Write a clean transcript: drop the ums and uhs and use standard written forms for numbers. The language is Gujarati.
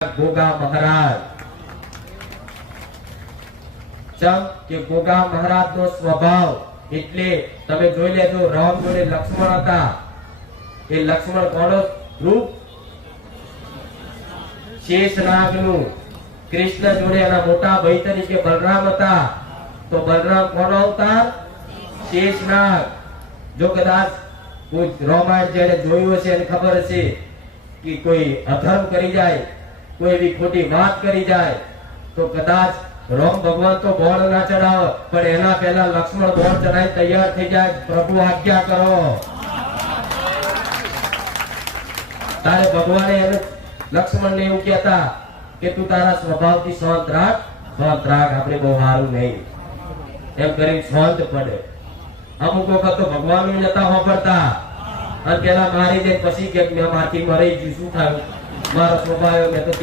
गोगा महाराज चम के गोगा महाराज नो स्वभाव એટલે તમે જોઈ લેજો રામ જોડે લક્ષ્મણ હતા એ લક્ષ્મણ કોનો રૂપ શેષનાગ નું કૃષ્ણ જોડે એના મોટા ભાઈ તરીકે બલરામ હતા તો બલરામ કોનો અવતાર શેષનાગ જો કદાચ કોઈ રામાયણ જેને જોયું હશે એને ખબર હશે કે કોઈ અધર્મ કરી જાય कोई भी खोटी बात करी जाए तो कदाच राम भगवान तो बोल ना चढ़ाव पर एना पहला लक्ष्मण बोल चढ़ाई तैयार थी जाए प्रभु आज्ञा करो तारे भगवान लक्ष्मण ने એવું કહેતા કે તું તારા સ્વભાવથી શાંત રાખ આપણે બહુ સારું નહીં એમ કરી શાંત પડે અમુક વખત તો ભગવાન નતા હોપડતા અને પેલા મારી દે પછી કે મેં મારથી મરી ગયું શું થયું મારો સ્વભાવ મેં તો